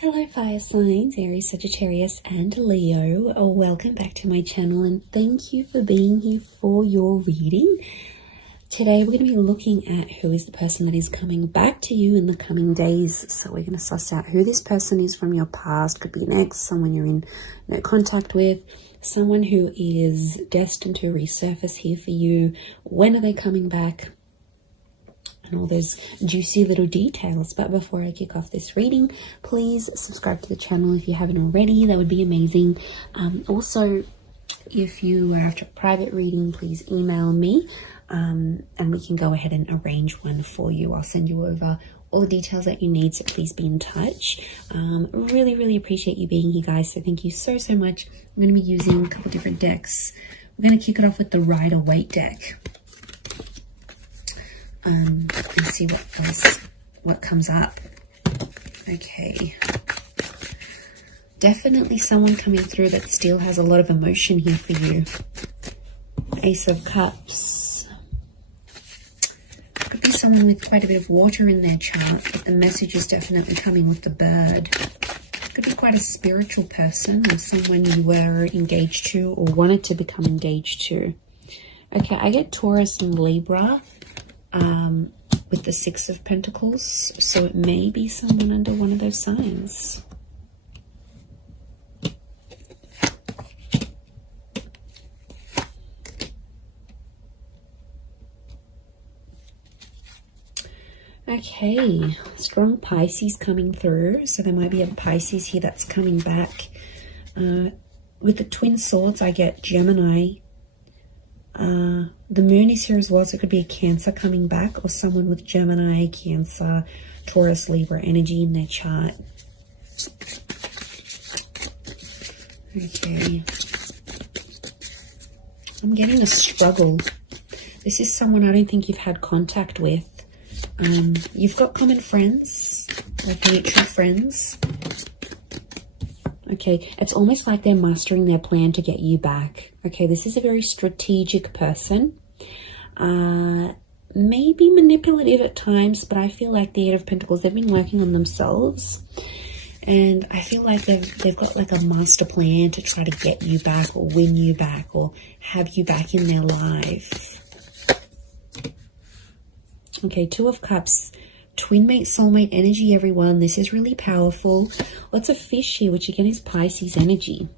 Hello fire signs, Aries, Sagittarius and Leo. Welcome back to my channel and thank you for being here for your reading. Today we're going to be looking at who is the person that is coming back to you in the coming days. So we're going to suss out who this person is from your past. Could be an ex, someone you're in no contact with, someone who is destined to resurface here for you. When are they coming back? And all those juicy little details. But before I kick off this reading, please subscribe to the channel if you haven't already. That would be amazing. Also, if you are after a private reading, please email me and we can go ahead and arrange one for you. I'll send you over all the details that you need, so please be in touch. Really appreciate you being here, guys, so thank you so much. I'm going to be using a couple different decks. We're going to kick it off with the Rider-Waite deck. And see what comes up. Okay, definitely someone coming through that still has a lot of emotion here for you. Ace of Cups. Could be someone with quite a bit of water in their chart, but the message is definitely coming with the bird. Could be quite a spiritual person or someone you were engaged to or wanted to become engaged to. Okay, I get Taurus and Libra with the Six of Pentacles, so it may be someone under one of those signs. Okay, strong Pisces coming through, so there might be a Pisces here that's coming back. With the Twin Swords, I get Gemini. The moon is here as well, so it could be a Cancer coming back or someone with Gemini, Cancer, Taurus, Libra energy in their chart. Okay. I'm getting a struggle. This is someone I don't think you've had contact with. You've got common friends, like mutual friends. Okay, it's almost like they're mastering their plan to get you back. Okay, this is a very strategic person. Maybe manipulative at times, but I feel like the Eight of Pentacles, they've been working on themselves. And I feel like they've got like a master plan to try to get you back or win you back or have you back in their life. Okay, Two of Cups. Twin mate, soulmate energy, everyone. This is really powerful. Lots of fish here, which again is Pisces energy.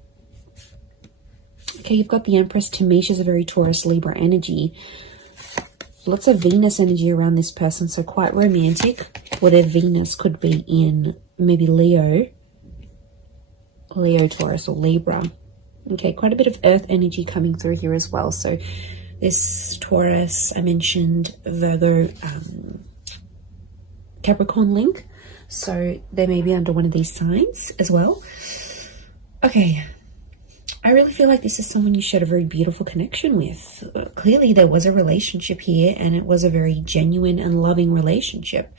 Okay, you've got the Empress. To me, she's a very Taurus, Libra energy. Lots of Venus energy around this person, so quite romantic. Or their Venus could be in maybe Leo, Taurus, or Libra. Okay, quite a bit of Earth energy coming through here as well. So this Taurus, I mentioned Virgo, Capricorn link, so they may be under one of these signs as well. Okay, I really feel like this is someone you shared a very beautiful connection with. Clearly there was a relationship here and it was a very genuine and loving relationship.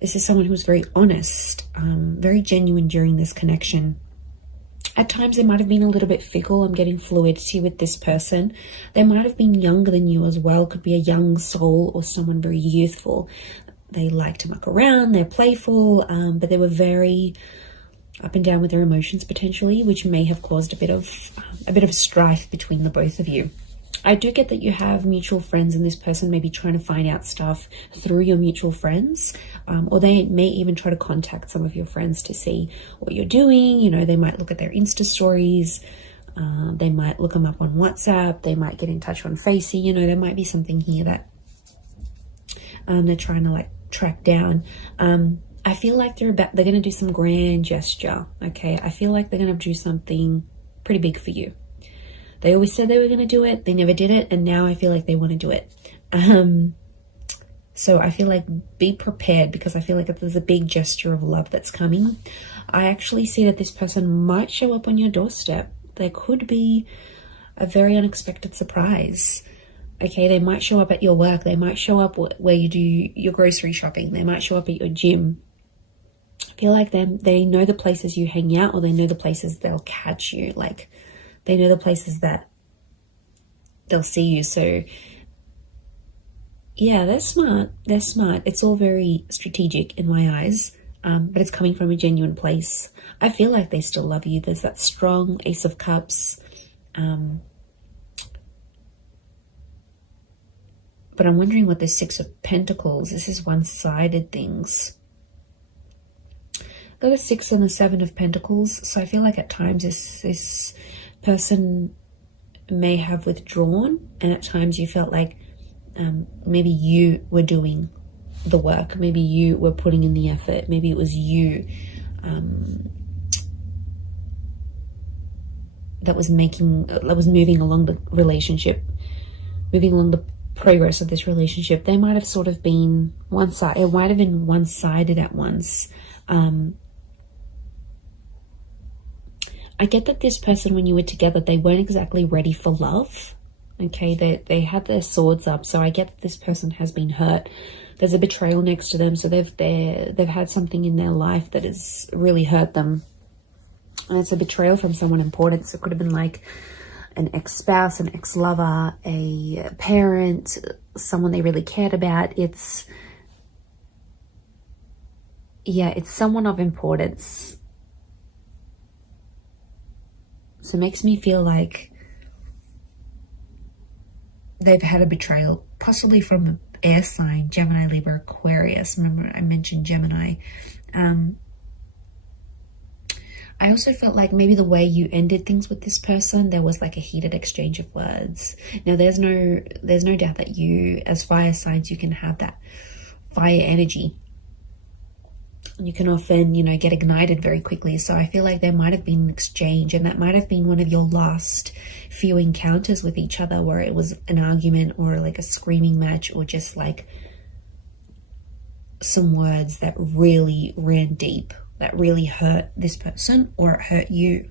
This is someone who was very honest, very genuine during this connection. At times they might have been a little bit fickle. I'm getting fluidity with this person. They might have been younger than you as well. Could be a young soul or someone very youthful. They like to muck around, they're playful, but they were very up and down with their emotions potentially, which may have caused a bit of strife between the both of you. I do get that you have mutual friends and this person may be trying to find out stuff through your mutual friends, or they may even try to contact some of your friends to see what you're doing. You know, they might look at their Insta stories, they might look them up on WhatsApp, they might get in touch on Facey. You know, there might be something here that they're trying to like track down. I feel like they're going to do some grand gesture. Okay, I feel like they're going to do something pretty big for you. They always said they were going to do it, they never did it, and now I feel like they want to do it. So I feel like be prepared, because I feel like there's a big gesture of love that's coming. I actually see that this person might show up on your doorstep. There could be a very unexpected surprise. Okay, they might show up at your work. They might show up where you do your grocery shopping. They might show up at your gym. I feel like they know the places you hang out, or they know the places they'll catch you. Like, they know the places that they'll see you. So yeah, they're smart. They're smart. It's all very strategic in my eyes. but it's coming from a genuine place. I feel like they still love you. There's that strong Ace of Cups. But I'm wondering what this Six of Pentacles, this is one-sided things. Got the Six and the Seven of Pentacles. So I feel like at times this person may have withdrawn, and at times you felt like maybe you were doing the work. Maybe you were putting in the effort. Maybe it was you that was moving along the relationship, moving along the progress of this relationship. They might have sort of been one-sided. It might have been one-sided at once. I get that this person, when you were together, they weren't exactly ready for love. Okay, they had their swords up, so I get that this person has been hurt. There's a betrayal next to them, so they've had something in their life that has really hurt them, and it's a betrayal from someone important. So it could have been like an ex-spouse, an ex-lover, a parent, someone they really cared about. It's someone of importance. So it makes me feel like they've had a betrayal, possibly from an air sign, Gemini, Libra, Aquarius. Remember I mentioned Gemini. I also felt like maybe the way you ended things with this person, there was like a heated exchange of words. Now there's no doubt that you, as fire signs, you can have that fire energy. You can often, get ignited very quickly. So I feel like there might have been an exchange, and that might have been one of your last few encounters with each other, where it was an argument or like a screaming match, or just like some words that really ran deep, that really hurt this person or it hurt you.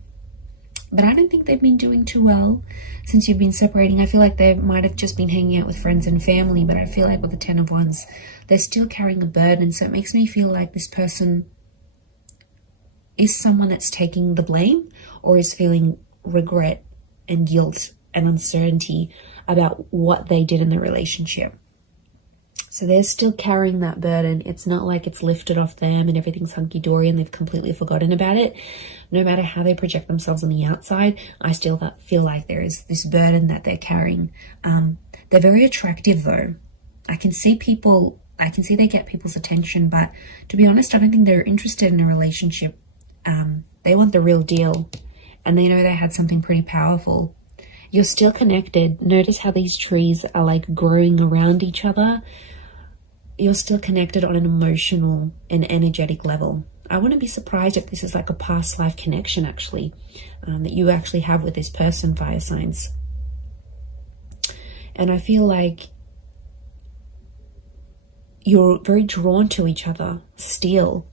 But I don't think they've been doing too well since you've been separating. I feel like they might have just been hanging out with friends and family, but I feel like with the Ten of Wands, they're still carrying a burden. So it makes me feel like this person is someone that's taking the blame, or is feeling regret and guilt and uncertainty about what they did in the relationship. So they're still carrying that burden. It's not like it's lifted off them and everything's hunky-dory and they've completely forgotten about it. No matter how they project themselves on the outside, I still feel like there is this burden that they're carrying. They're very attractive though. I can see they get people's attention, but to be honest, I don't think they're interested in a relationship. They want the real deal, and they know they had something pretty powerful. You're still connected. Notice how these trees are like growing around each other. You're still connected on an emotional and energetic level. I wouldn't be surprised if this is like a past life connection actually, that you actually have with this person, fire signs. And I feel like you're very drawn to each other still,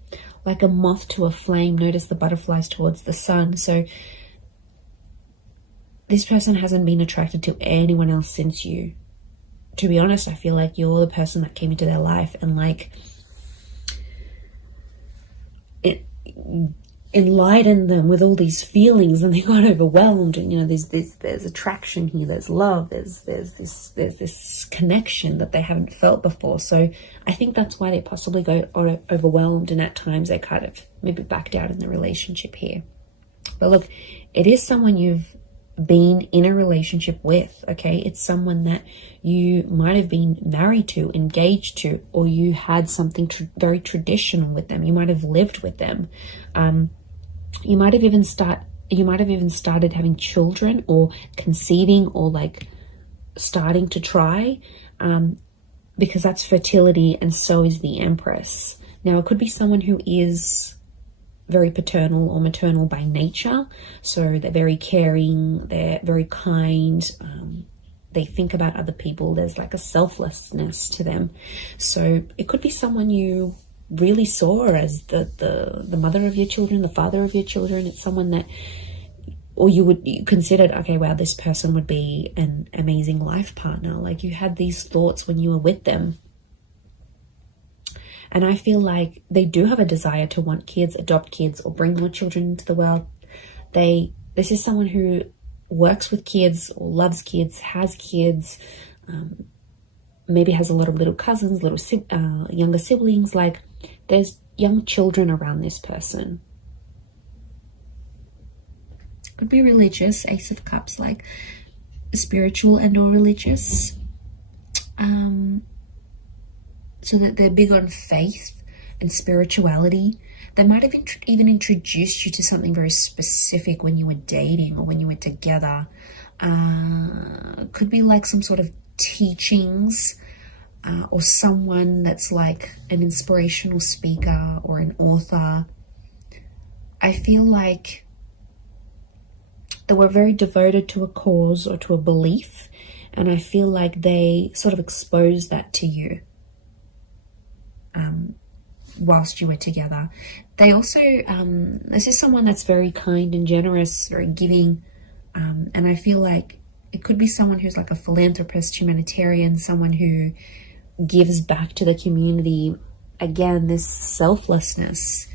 like a moth to a flame. Notice the butterflies towards the sun. So this person hasn't been attracted to anyone else since you. To be honest, I feel like you're the person that came into their life and like it enlightened them with all these feelings, and they got overwhelmed. And there's attraction here, there's love, there's this connection that they haven't felt before. So I think that's why they possibly got overwhelmed, and at times they kind of maybe backed out in the relationship here. But look, it is someone you've been in a relationship with, okay? It's someone that you might have been married to, engaged to, or you had something very traditional with them. You might have lived with them. You might have even started having children, or conceiving, or like starting to try, because that's fertility, and so is the Empress. Now, it could be someone who is very paternal or maternal by nature. So they're very caring, they're very kind, they think about other people. There's like a selflessness to them. So it could be someone you really saw as the mother of your children, the father of your children. It's someone that, or you considered, okay, wow, this person would be an amazing life partner. Like you had these thoughts when you were with them. And I feel like they do have a desire to want kids, adopt kids, or bring more children into the world. This is someone who works with kids, or loves kids, has kids, maybe has a lot of little cousins, younger siblings. Like there's young children around this person. Could be religious, Ace of Cups, like spiritual and or religious. So that they're big on faith and spirituality. They might have even introduced you to something very specific when you were dating or when you were together. Could be like some sort of teachings, or someone that's like an inspirational speaker or an author. I feel like they were very devoted to a cause or to a belief, and I feel like they sort of exposed that to you whilst you were together. They also, this is someone that's very kind and generous, very giving, and I feel like it could be someone who's like a philanthropist, humanitarian, someone who gives back to the community. Again, this selflessness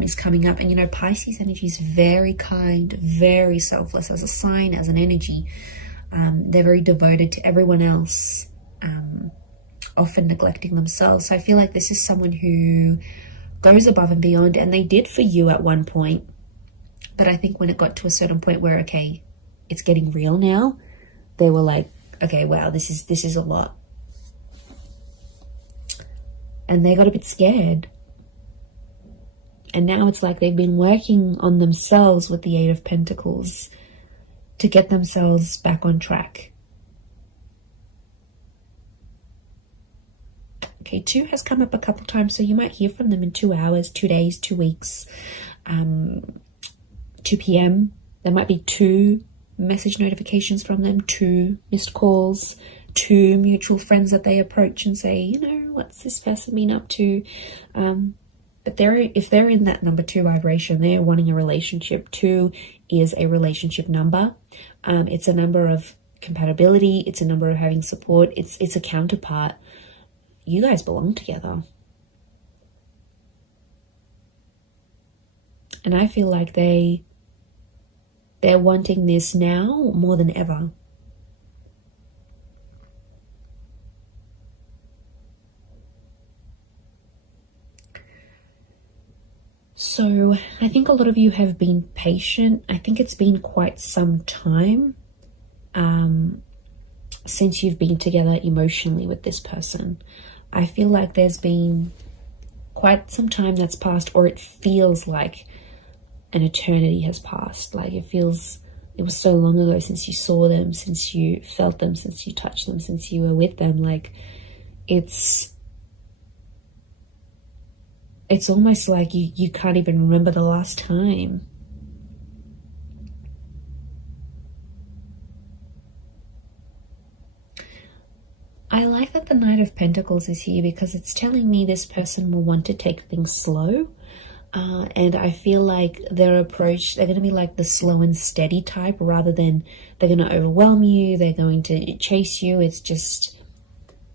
is coming up. And you know, Pisces energy is very kind, very selfless as a sign, as an energy. They're very devoted to everyone else, often neglecting themselves. So I feel like this is someone who goes above and beyond, and they did for you at one point. But I think when it got to a certain point where, okay, it's getting real now, they were like, okay, wow, this is a lot. And they got a bit scared. And now it's like they've been working on themselves with the Eight of Pentacles to get themselves back on track. Okay, 2 has come up a couple times, so you might hear from them in 2 hours, 2 days, 2 weeks, 2 p.m. There might be 2 message notifications from them, 2 missed calls, 2 mutual friends that they approach and say, you know, what's this person been up to? But if they're in that number 2 vibration, they're wanting a relationship. 2 is a relationship number. It's a number of compatibility. It's a number of having support. It's a counterpart. You guys belong together. And I feel like they're wanting this now more than ever. So I think a lot of you have been patient. I think it's been quite some time since you've been together emotionally with this person. I feel like there's been quite some time that's passed, or it feels like an eternity has passed. Like it was so long ago since you saw them, since you felt them, since you touched them, since you were with them. Like it's almost like you can't even remember the last time. I like that the Knight of Pentacles is here because it's telling me this person will want to take things slow. And I feel like their approach, they're going to be like the slow and steady type rather than they're going to overwhelm you. They're going to chase you. It's just,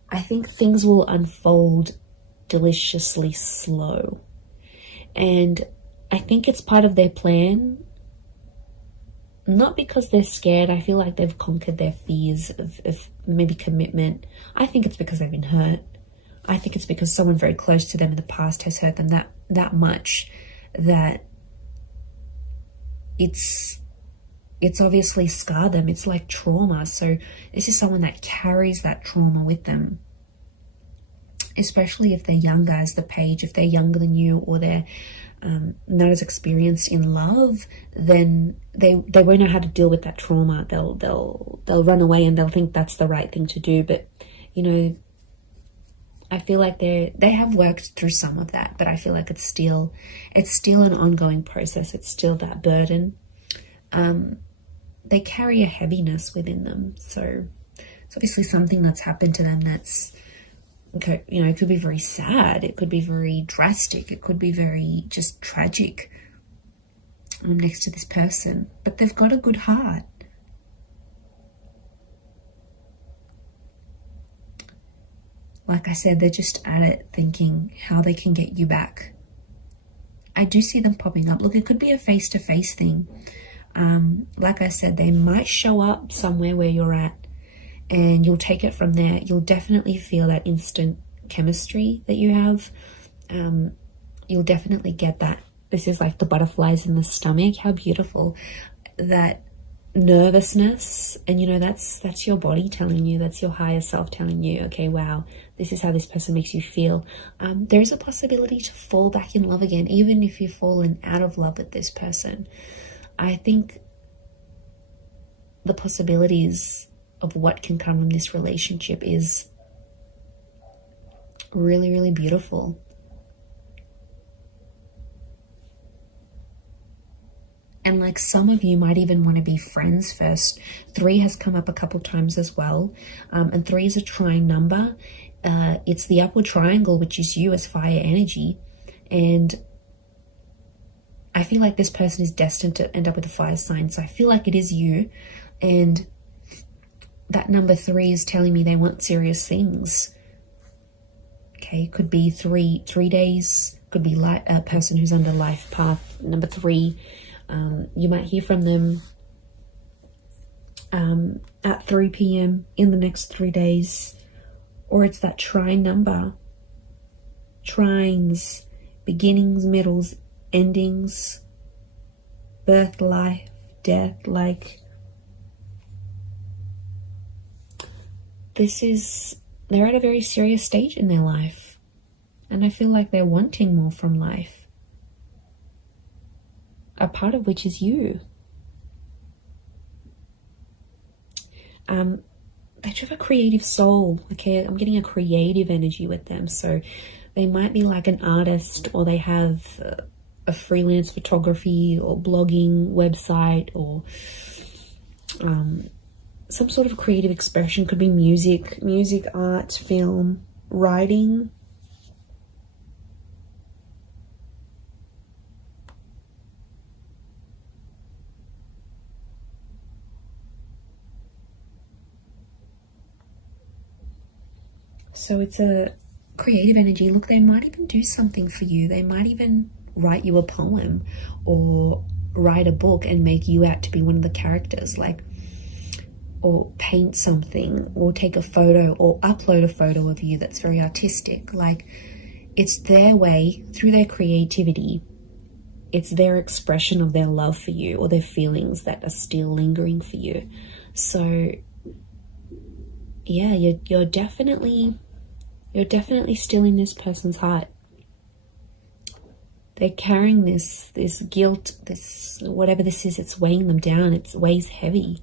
I think things will unfold deliciously slow. And I think it's part of their plan. Not because they're scared. I feel like they've conquered their fears of maybe commitment. I think it's because they've been hurt. I think it's because someone very close to them in the past has hurt them that much that it's obviously scarred them. It's like trauma. So this is someone that carries that trauma with them. Especially if they're younger as the Page, if they're younger than you, or they're not as experienced in love, then they won't know how to deal with that trauma. They'll run away and they'll think that's the right thing to do. But you know, I feel like they have worked through some of that, but I feel like it's still an ongoing process. It's still that burden. They carry a heaviness within them, so it's obviously something that's happened to them that's, okay, you know, it could be very sad, it could be very drastic, it could be very just tragic next to this person, but they've got a good heart. Like I said, they're just at it thinking how they can get you back. I do see them popping up. Look, it could be a face-to-face thing. Like I said, they might show up somewhere where you're at, and you'll take it from there. You'll definitely feel that instant chemistry that you have. you'll definitely get that. This is like the butterflies in the stomach. How beautiful. That nervousness, and you know, that's your body telling you, that's your higher self telling you, okay, wow, this is how this person makes you feel. There is a possibility to fall back in love again, even if you've fallen out of love with this person. I think the possibilities of what can come from this relationship is really, really beautiful. And like some of you might even want to be friends first. 3 has come up a couple times as well. And 3 is a trine number. It's the upward triangle, which is you as fire energy. And I feel like this person is destined to end up with a fire sign. So I feel like it is you. And that number 3 is telling me they want serious things. Okay, could be 3 days. Could be a person who's under life path number 3. You might hear from them at 3 p.m. in the next 3 days. Or it's that trine number. Trines, beginnings, middles, endings, birth, life, death. Like, they're at a very serious stage in their life. And I feel like they're wanting more from life. A part of which is you. They have a creative soul. Okay, I'm getting a creative energy with them. So they might be like an artist, or they have a freelance photography or blogging website, or some sort of creative expression. Could be music, art, film, writing. So it's a creative energy. Look, they might even do something for you. They might even write you a poem or write a book and make you out to be one of the characters, like, or paint something, or take a photo, or upload a photo of you that's very artistic. Like, it's their way, through their creativity, it's their expression of their love for you, or their feelings that are still lingering for you. So yeah, you're definitely still in this person's heart. They're carrying this guilt, this whatever this is, it's weighing them down. It weighs heavy.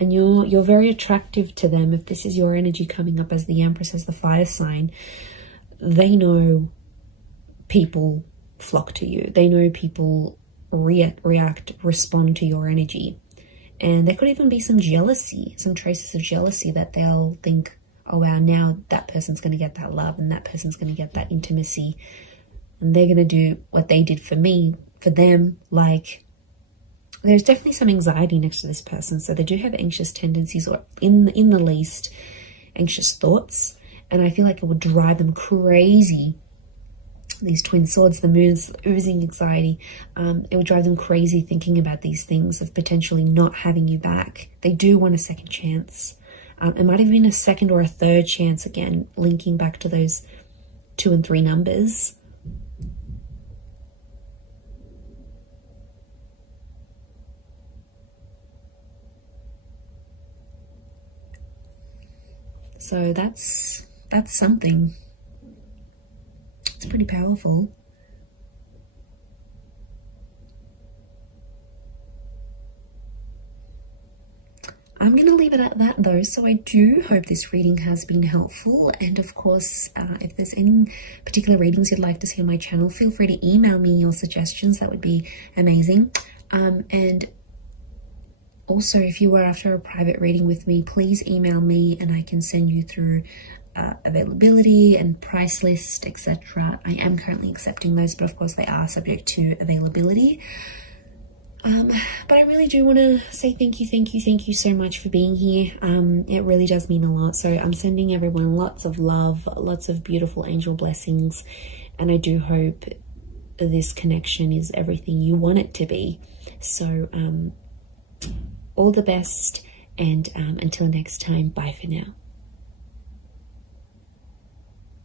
And you're very attractive to them. If this is your energy coming up as the Empress, as the fire sign, they know people flock to you. They know people react, respond to your energy. And there could even be some jealousy, some traces of jealousy, that they'll think, oh wow, now that person's going to get that love, and that person's going to get that intimacy, and they're going to do what they did for me, for them. Like, there's definitely some anxiety next to this person. So they do have anxious tendencies, or in the least, anxious thoughts. And I feel like it would drive them crazy. These twin swords, the moon's oozing anxiety. It would drive them crazy thinking about these things of potentially not having you back. They do want a second chance. It might have been a second or a third chance, again, linking back to those 2 and 3 numbers. So that's something. It's pretty powerful. I'm going to leave it at that though. So I do hope this reading has been helpful. And of course, if there's any particular readings you'd like to see on my channel, feel free to email me your suggestions. That would be amazing. And also, if you were after a private reading with me, please email me and I can send you through availability and price list, etc. I am currently accepting those, but of course they are subject to availability. But I really do want to say thank you so much for being here. It really does mean a lot. So I'm sending everyone lots of love, lots of beautiful angel blessings, and I do hope this connection is everything you want it to be. So all the best, And until next time, bye for now.